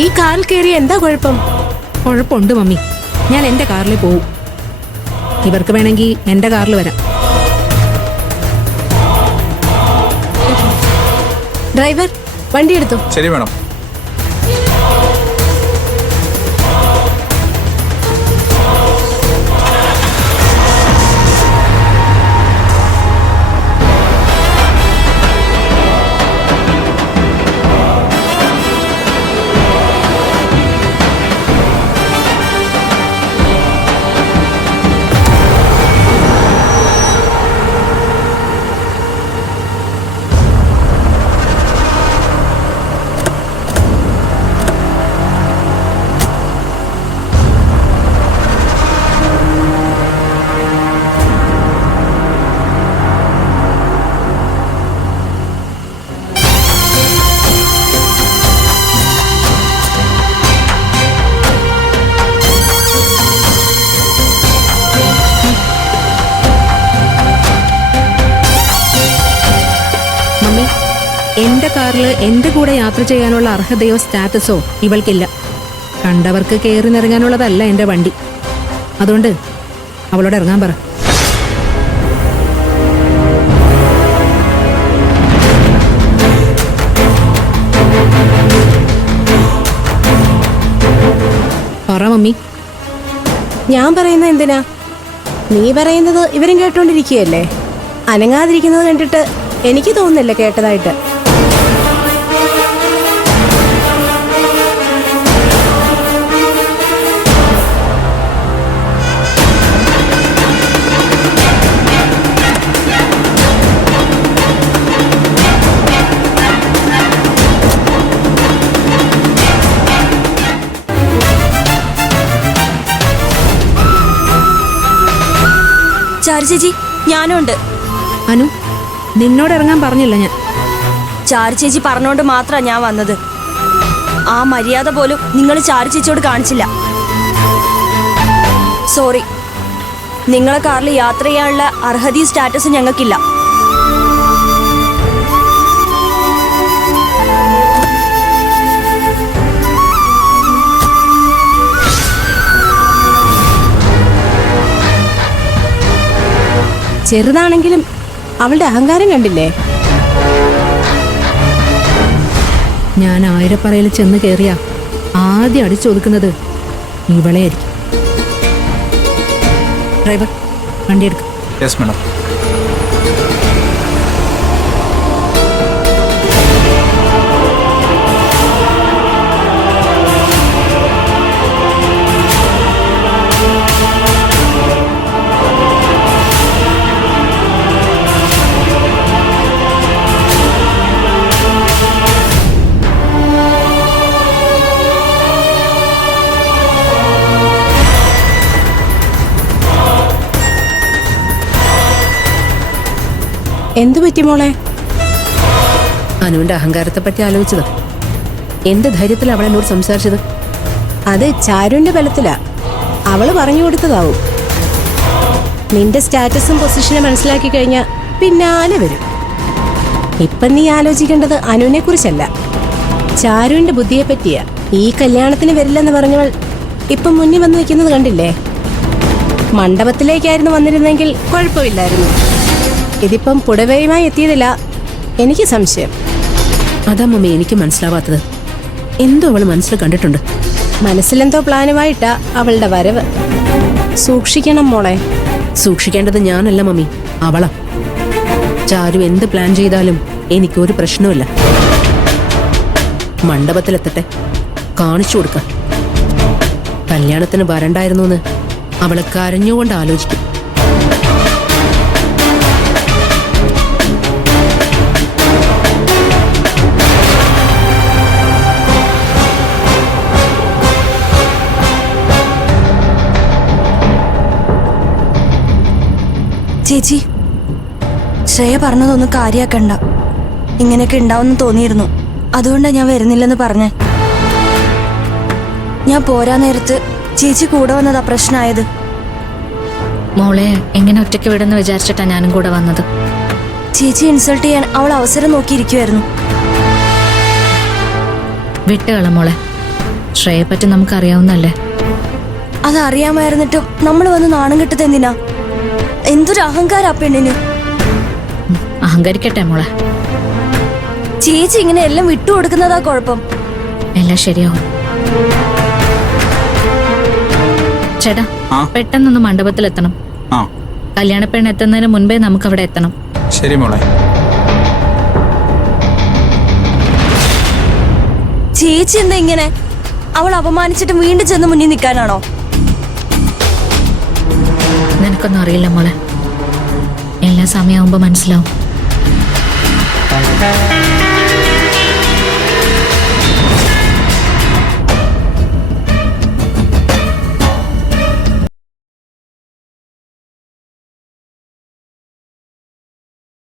ഈ കാറിൽ കയറി എന്താ കുഴപ്പം? കുഴപ്പമുണ്ട് മമ്മി. ഞാൻ എന്റെ കാറിൽ പോവും. ഇവർക്ക് വേണമെങ്കിൽ എന്റെ കാറിൽ വരാം. ഡ്രൈവർ, വണ്ടി എടുത്തു. ശരി വേണം. എന്റെ കാറിൽ എന്റെ കൂടെ യാത്ര ചെയ്യാനുള്ള അർഹതയോ സ്റ്റാറ്റസോ ഇവൾക്കില്ല. കണ്ടവർക്ക് കയറി നിറങ്ങാനുള്ളതല്ല എന്റെ വണ്ടി. അതുകൊണ്ട് അവളോട് ഇറങ്ങാൻ പറ. പറ മമ്മി. ഞാൻ പറയുന്നത് എന്തിനാ? നീ പറയുന്നത് ഇവരും കേട്ടോണ്ടിരിക്കുകയല്ലേ. അനങ്ങാതിരിക്കുന്നത് കണ്ടിട്ട് എനിക്ക് തോന്നുന്നില്ല കേട്ടതായിട്ട്. ചാരു ചേച്ചി, ഞാനും ഉണ്ട്. അനു, നിന്നോട് ഇറങ്ങാൻ പറഞ്ഞില്ല ഞാൻ. ചാരു ചേച്ചി പറഞ്ഞോണ്ട് മാത്രമാണ് ഞാൻ വന്നത്. ആ മര്യാദ പോലും നിങ്ങൾ ചാരു ചേച്ചിയോട് കാണിച്ചില്ല. സോറി, നിങ്ങളെ കാറിൽ യാത്ര ചെയ്യാനുള്ള അർഹതയും സ്റ്റാറ്റസും ഞങ്ങൾക്കില്ല. ചെറുതാണെങ്കിലും അവളുടെ അഹങ്കാരം കണ്ടില്ലേ? ഞാൻ ആയിരപ്പറയിൽ ചെന്ന് കയറിയ ആദ്യം അടിച്ചൊതുക്കുന്നത് ഇവളെയായിരിക്കും. ഡ്രൈവർ, വണ്ടി എടുക്കും. Yes madam. എന്തു പറ്റി മോളെ? അനുവിന്റെ അഹങ്കാരത്തെ പറ്റി ആലോചിച്ചത്. എന്ത് ധൈര്യത്തിൽ അവൾ എന്നോട് സംസാരിച്ചത്? അത് ചാരുവിന്റെ ബലത്തിലാ. അവള് പറഞ്ഞു കൊടുത്തതാവും. നിന്റെ സ്റ്റാറ്റസും പൊസിഷനും മനസ്സിലാക്കി കഴിഞ്ഞാൽ പിന്നാലെ വരും. ഇപ്പം നീ ആലോചിക്കേണ്ടത് അനുവിനെ കുറിച്ചല്ല, ചാരുവിന്റെ ബുദ്ധിയെ പറ്റിയാ. ഈ കല്യാണത്തിന് വരില്ലെന്ന് പറഞ്ഞവൾ ഇപ്പം മുന്നിൽ വന്ന് നിൽക്കുന്നത് കണ്ടില്ലേ? മണ്ഡപത്തിലേക്കായിരുന്നു വന്നിരുന്നെങ്കിൽ കുഴപ്പമില്ലായിരുന്നു. ഇതിപ്പം പുടവയുമായി എത്തിയതില്ല. എനിക്ക് സംശയം. അതാ മമ്മി എനിക്ക് മനസ്സിലാവാത്തത്. എന്തോ അവൾ മനസ്സിൽ കണ്ടിട്ടുണ്ട്. മനസ്സിലെന്തോ പ്ലാനുമായിട്ടാ അവളുടെ വരവ്. സൂക്ഷിക്കണം മോളെ. സൂക്ഷിക്കേണ്ടത് ഞാനല്ല മമ്മി, അവളാ. ചാരു എന്ത് പ്ലാൻ ചെയ്താലും എനിക്കൊരു പ്രശ്നമില്ല. മണ്ഡപത്തിലെത്തട്ടെ, കാണിച്ചു കൊടുക്കാം. കല്യാണത്തിന് വരണ്ടായിരുന്നു എന്ന് അവളെ കരഞ്ഞുകൊണ്ട് ആലോചിക്കും. ചേച്ചി, ശ്രേയ പറഞ്ഞതൊന്നും കാര്യാക്കണ്ട. ഇങ്ങനെയൊക്കെ ഉണ്ടാവുമെന്ന് തോന്നിയിരുന്നു. അതുകൊണ്ടാണ് ഞാൻ വരുന്നില്ലെന്ന് പറഞ്ഞേ. ഞാൻ പോരാ നേരത്ത് ചേച്ചി കൂടെ വന്നതാ പ്രശ്നമായത്. മോളെ എങ്ങനെ ഒറ്റയ്ക്ക് വിടുന്ന് വിചാരിച്ചിട്ടാ ഞാനും കൂടെ വന്നത്. ചേച്ചി ഇൻസൾട്ട് ചെയ്യാൻ അവൾ അവസരം നോക്കിയിരിക്കുമായിരുന്നു. വിട്ടുകള മോളെ, ശ്രേയെ പറ്റി നമുക്കറിയാവുന്നല്ലേ. അതറിയാമായിരുന്നിട്ടും നമ്മൾ വന്ന് നാണം കെട്ടത് എന്തിനാ? എന്തൊരു അഹങ്കാരാ പെണ്ണിന്. അഹങ്കരിക്കട്ടെ മോളെ, ചേച്ചി ഇങ്ങനെ എല്ലാം വിട്ടുകൊടുക്കുന്നതാ കുഴപ്പം. എല്ലാം ശരിയാവും. ചേട്ടാ, ആ? പെട്ടെന്നൊന്ന് മണ്ഡപത്തിലെത്തണം. ആ കല്യാണപ്പെണ്ണ് എത്തുന്നതിന് മുൻപേ നമുക്ക് അവിടെ എത്തണം. ശരി മോളെ. ചേച്ചി എന്താ ഇങ്ങനെ? അവൾ അപമാനിച്ചിട്ട് വീണ്ടും ചെന്ന് മുന്നിൽ നിൽക്കാനാണോ? നിനക്കൊന്നും അറിയില്ല മോളെ, എല്ലാ സമയമാകുമ്പോ മനസ്സിലാവും.